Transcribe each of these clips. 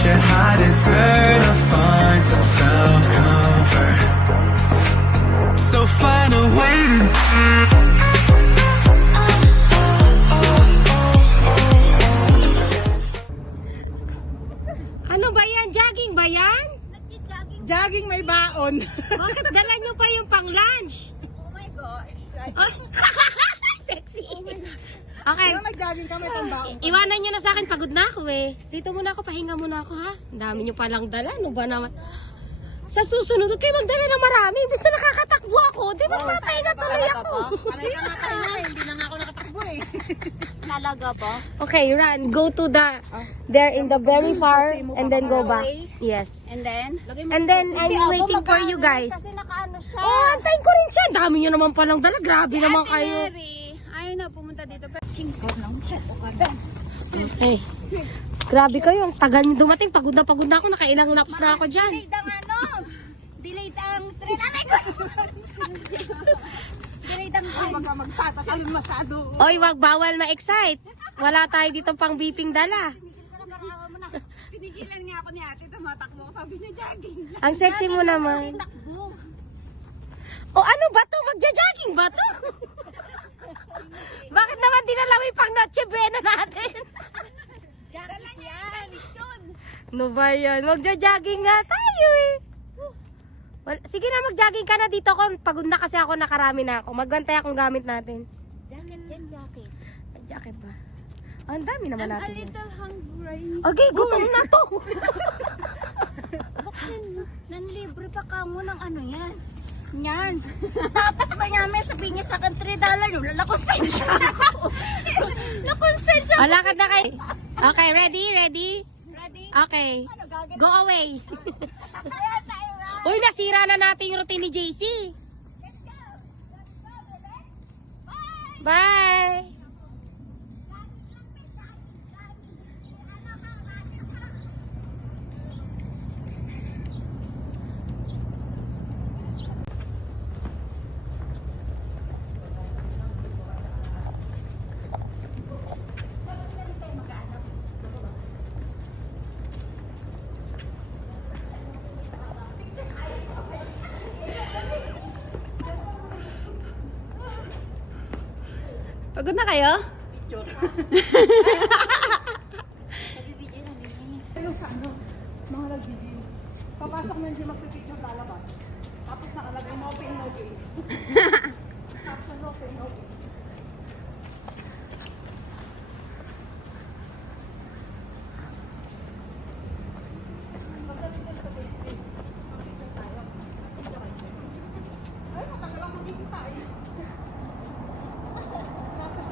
your high desert to find some self-comfort. So find a way to Ano ba yan? Jogging ba yan? Jogging may baon. Bakit dala nyo pa yung pang lunch? Oh my gosh. Oh. Sexy. Okay. Kung nag-jogging kami pang baon. Iwanan nyo na sa akin. Pagod na ako eh. Dito muna ako. Pahinga muna ako ha. Ang dami nyo palang dala. Ano ba naman? Sa susunod, huwag kayo magdala ng marami. Basta nakakatakbo ako. Di ba papahinga tuloy ako? Panay ka nga tayo na. Hindi na nga ako nakatakbo eh. Talaga ba? Okay, run. Go to the, there in the very far and then go back. Yes. And then? And then, I'm waiting for you guys. Kasi nakaano siya. Oh, antayin ko rin siya. Dami nyo naman palang dala. Grabe naman Ate kayo. Mary, ayaw na pumunta dito. Pero chingko lang siya. Okay. Grabe kayo. Ang tagal nyo dumating. Pagod na ako. Nakailang laps na ako dyan. Delayed ang ano? Delayed ang train. Anay ko! Delayed ang train. Baka magtatakal masyado. Oy, wag bawal ma-excite. Wala tayo dito pang beeping dala. Pinigilan nga ako ni ate. Tumatakbo ko. Sabi niya jogging. Ang sexy mo naman. Takbo. O ano ba to? Magja-jogging ba to? Bakit naman dinala mo yung pang Noche Buena natin? Jogging lang yan. Lechon. Ano ba yan? Magja-jogging nga tayo eh. Sige na, mag-jogging ka na dito ko. Pagod na kasi ako, nakarami na ako. Magbantay akong gamit natin. Jacket yan, jacket. May jacket ba? Oh, ang dami naman I'm a natin. little hungry. Okay, gutom na to. Bakit nanlibre pa ka mo ng ano yan? Yan. Tapos ba niya may sabihin niya sa akin $3 yun. Nakonsensya ako. Nakonsensya ako. Lakad na kayo. Okay, ready? Ready? Okay. Ano gagawin? Go away. Kaya tayo na. Uy, nasira na natin yung routine ni JC. Bye. Pagod na kayo? Yung sa ano, mga nag-video. Papasok na hindi magpipicture lalabas. Tapos nakalagay no pain, no gain. Tapos no pain, no gain.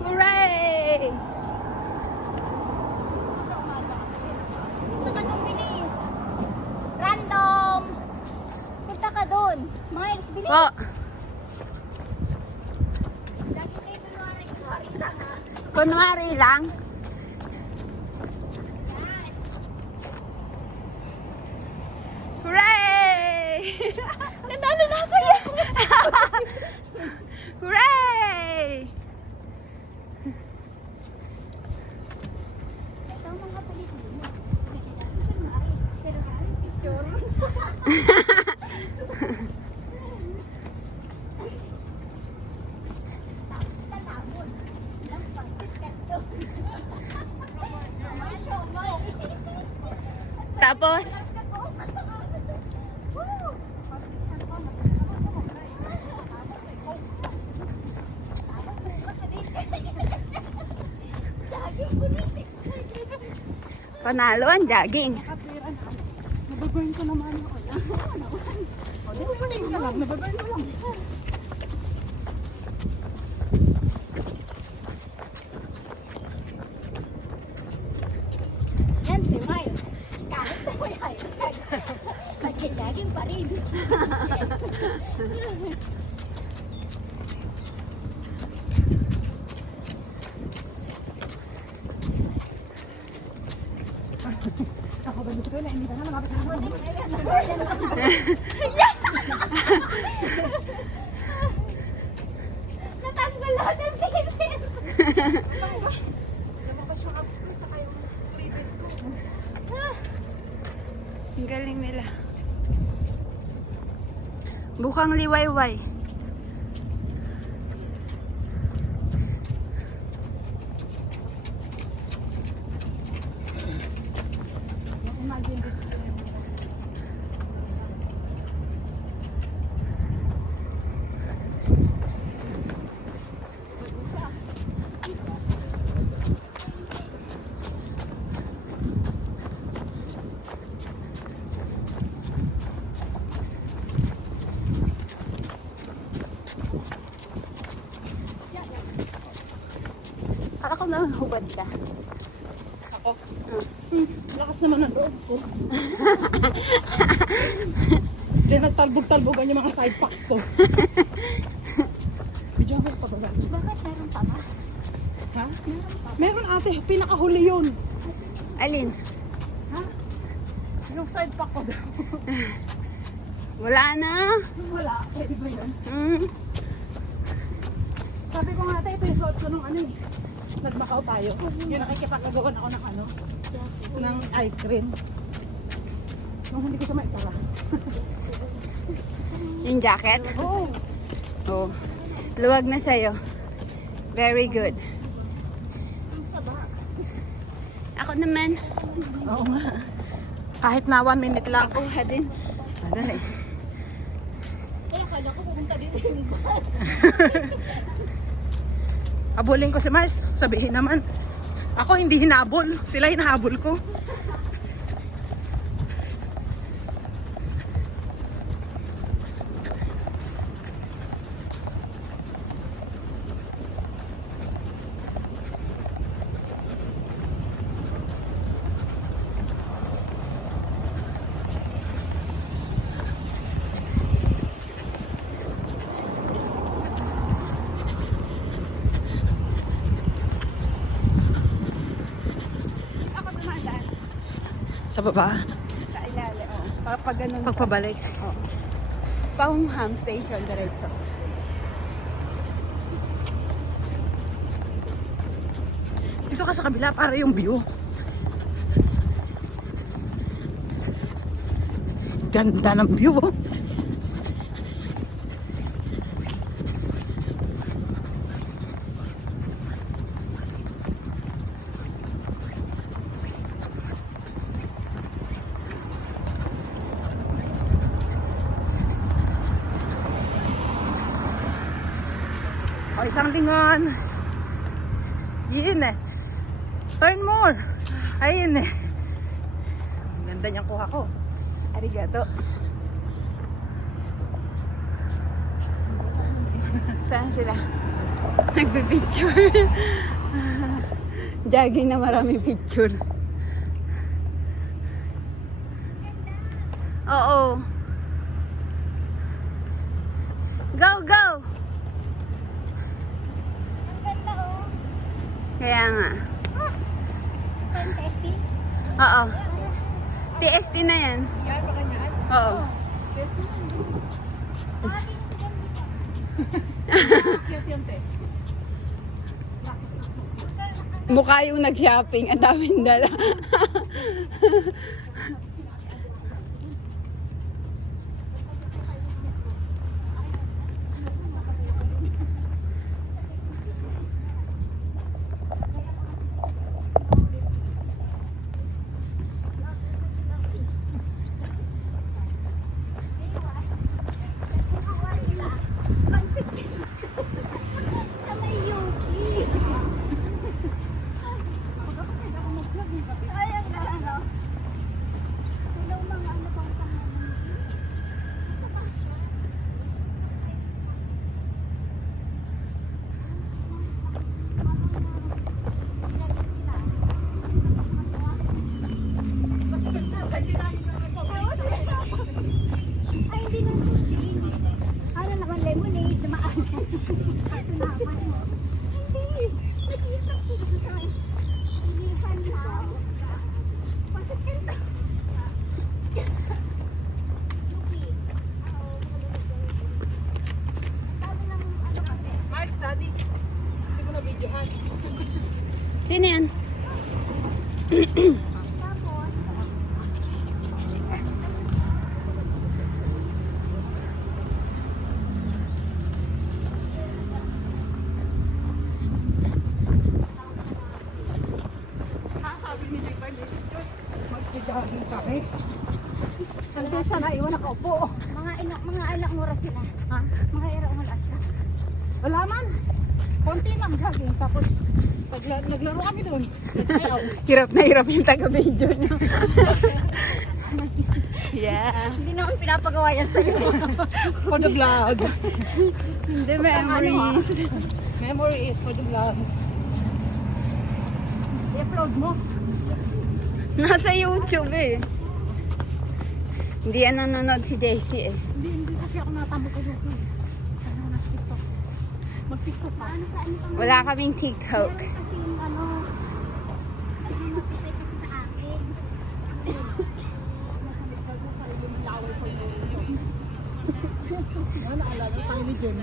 Hooray! Punta ka doon, bilis. Random. Punta ka doon. Mga ex, bilis. Po. Dati kayo kunwari lang. Kunwari lang. Hooray! Nanalo na ako yan! Hooray! Ito ang mga Pilipino. Pero picture. Tatabon. Lang pansit ka to. Tapos, panalo ang jogging. Nababurn ko naman ako. O, di ba burn ko lang? Nababurn ko lang. Yan si Miles. Kahit na may hayag. Nag-jogging pa rin. Ako ba gusto ko na hindi ka na lumapit na ako. Natanggal lahat ng sipin. Lumabas yung abs ko tsaka yung cleavage ko. Ang galing nila. Bukang liwayway. Kala ko na hubad ka. Ako? Lakas naman ang loob ko. Hindi nagtalbog-talbogan yung mga side packs ko. Medyo ako pa ba? Bakit meron pa ba? Ha? Meron ate, pinakahuli yun. Alin? Ha? Yung side pack ko daw. Wala na. Wala, pwede ba yun? Mm. Sabi ko nga ate, ito yung suot ko nung ano eh. Nagmakaw tayo. Yung nakikipagkagawan ako ng ano, ng ice cream. Nung hindi ko siya maisala. Yung jacket? Oo. Oh. Luwag na sa'yo. Very good. Ako naman. Oo nga. Kahit na 1 minute lang. Kuha din. Madali. Habulin ko si Mars, sabihin naman. Ako hindi hinabol, sila hinahabol ko. Ako dumadaan. Sa baba, Sa ilalim. Oh. Pag ganun. pagpabalik. Paungham Station, diretso. Dito ka sa kabila para yung view. Ganda ng view oh. O, isang lingon. Yun eh. Turn more. Ayun eh. Ang ganda niyang kuha ko. Arigato. Saan sila? Nagbe-picture. Jogging na marami picture. Oo. Go, go! Ang ganda oh. Kaya nga. Fantastic. Oo. TST na yan. Oo. Mukha yung nag-shopping. Ang daming dala. Sa may Yuki. Sayang na ano. Hello mga ano pang pangalan. Ay, hindi na susi. Ano naman lemonade na maasa. Ito naman. Hindi. Nag-iisang susi sa hindi pa na. Bakit ito? Yuki. Sabi ng ano kasi. Mars, daddy. Hindi ko na videohan. Sino yan? Tapos, Nag-jogging kami. Nandun siya, naiwan nakaupo. Mga ilang oras sila. Ha? Mga ilang oras sila. Wala man. Konti lang jogging. Tapos, pag naglaro kami doon, nagsayaw. Hirap na hirap yung taga-video niyo. Yeah. Hindi naman pinapagawa yan sa'yo. For the vlog. The memories. Memories for the vlog. I-upload mo. Nasa YouTube eh. Hindi yan nanonood si Jessie eh. Hindi kasi ako natama sa YouTube. Ano na sa TikTok. Mag-TikTok pa. Wala kaming TikTok. Kasi yung ano, kasi nakita kasi sa akin. Naalala, pangili dyan.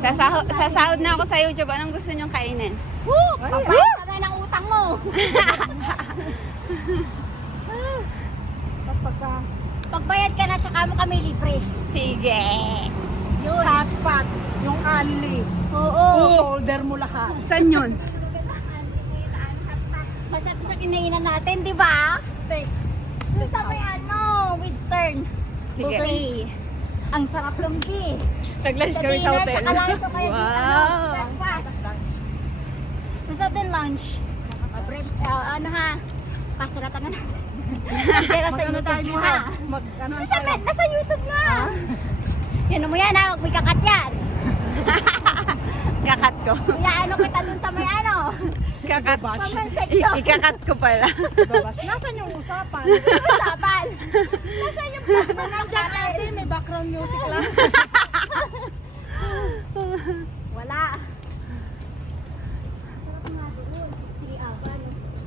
Sasahod na ako sa YouTube. Anong gusto niyong kainin? Papayat ka ng utang mo. Tapos pagka Pagbayad ka na, tsaka mo kami libre. Sige. Yun. pat-pat, yung anli, Oo. shoulder mo lahat. Saan yun? Masarap sa kinainan natin, di ba? Steak. Sa may ano, western. Sige. Okay. Ang sarap ng tea. Nag-lunch Sa dinner, tsaka lunch, o kaya din, Wow. breakfast. Masarap din lunch. Ano ha? Kasuratan na natin. Pero sa Mag-ano tayo YouTube mo ha. ha? Mag-ano Sabi, nasa YouTube na. Yan mo yan ha, huwag may kakat yan. Kakat ko. Kaya ano kita dun sa may ano. Kakat. Comment section. Ikakat ko pala. Nasaan yung usapan? Usapan. Nasaan yung Nandiyan ate, may background music lang. Wala. Sarap nga doon. Sige, no?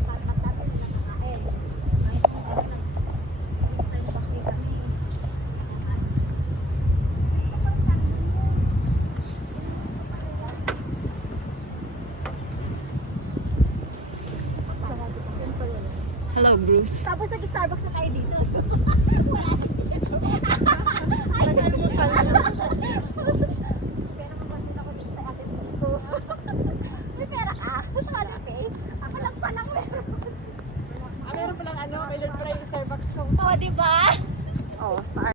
Patatatin na nakakain. Hello, Bruce. Tapos nag-Starbucks na kayo dito. Nag-almusal na. Pero kapatid ako dito sa atin dito. May pera ka? Totally pay? Ako lang palang meron. Meron palang ano, may learn pala yung Starbucks ko. Oo, di ba? Oh, Starbucks.